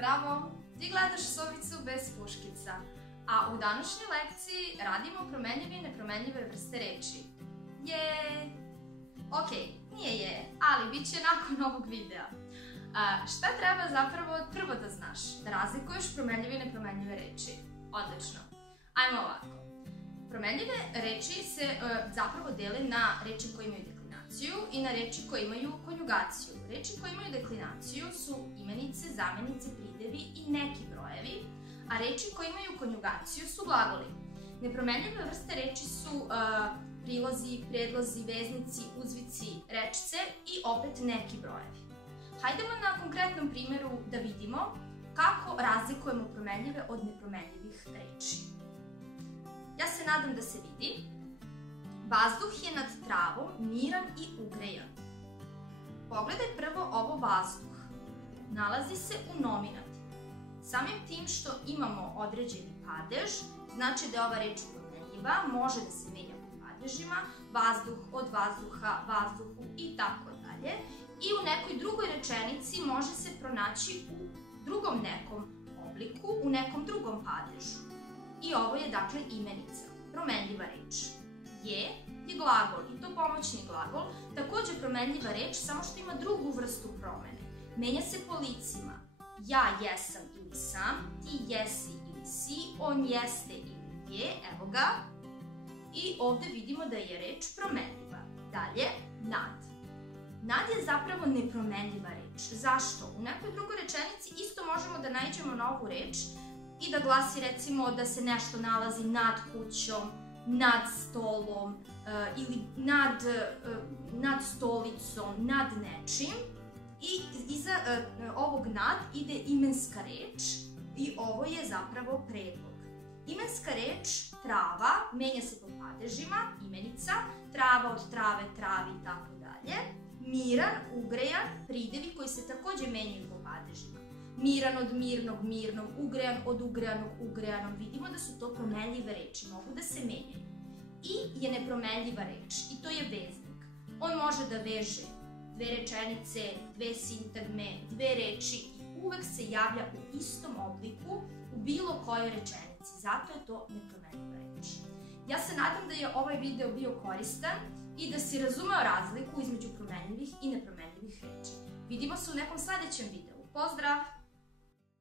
Zdravo! Ti gledaš Sovicu bez puškica, a u današnjoj lekciji radimo promenljive i nepromenljive vrste reči. Je... Ok, nije je, ali bit će nakon ovog videa. Šta treba zapravo prvo da znaš? Da razlikuješ promenljive i nepromenljive reči. Odlično. Ajmo ovako. Promenljive reči se zapravo dele na reči koje imaju deklinaciju i na reči koje imaju konjugaciju. Reči koje imaju deklinaciju su imenice, zamenice, pridevi i neki brojevi, a reči koje imaju konjugaciju su glagoli. Nepromenljive vrste reči su prilozi, predlozi, veznici, uzvici, rečice i opet neki brojevi. Hajdemo na konkretnom primjeru da vidimo kako razlikujemo promenljive od nepromenljivih reči. Ja se nadam da se vidi. Vazduh je nad travom miran i ugrejan. Pogledaj prvo ovo vazduh. Nalazi se u nominativu. Samim tim što imamo određeni padež, znači da je ova reč promenljiva, može da se menja po padežima, vazduh, od vazduha, vazduhu i tako dalje. I u nekoj drugoj rečenici može se pronaći u drugom nekom obliku, u nekom drugom padežu. I ovo je dakle imenica, promenljiva reč. Je glagol i to pomoćni glagol, takođe promenljiva reč, samo što ima drugu vrstu promene. Menja se po licima. Ja jesam ili sam, ti jesi ili si, on jeste ili je, evo ga. I ovde vidimo da je reč promenljiva. Dalje, nad. Nad je zapravo nepromenljiva reč. Zašto? U nekoj drugoj rečenici isto možemo da naiđemo na ovu reč i da glasi recimo da se nešto nalazi nad kućom, nad stolom ili nad stolicom, nad nečim. I iza ovog nad ide imenska reč i ovo je zapravo predlog. Imenska reč trava menja se po padežima, imenica, trava od trave, travi i tako dalje. Miran, ugrejan, pridevi koji se takođe menjaju po padežima. Miran od mirnog, mirnog, ugrejan od ugrejanog, ugrejanog. Vidimo da su to promenljive reči, mogu da se menjaju. I je nepromenljiva reč i to je veznik. On može da veže dve rečenice, dve sintagme, dve reči i uvek se javlja u istom obliku u bilo kojoj rečenici. Zato je to nepromenljiva reč. Ja se nadam da je ovaj video bio koristan i da si razumeo razliku između promenljivih i nepromenljivih reči. Vidimo se u nekom sledećem videu. Pozdrav!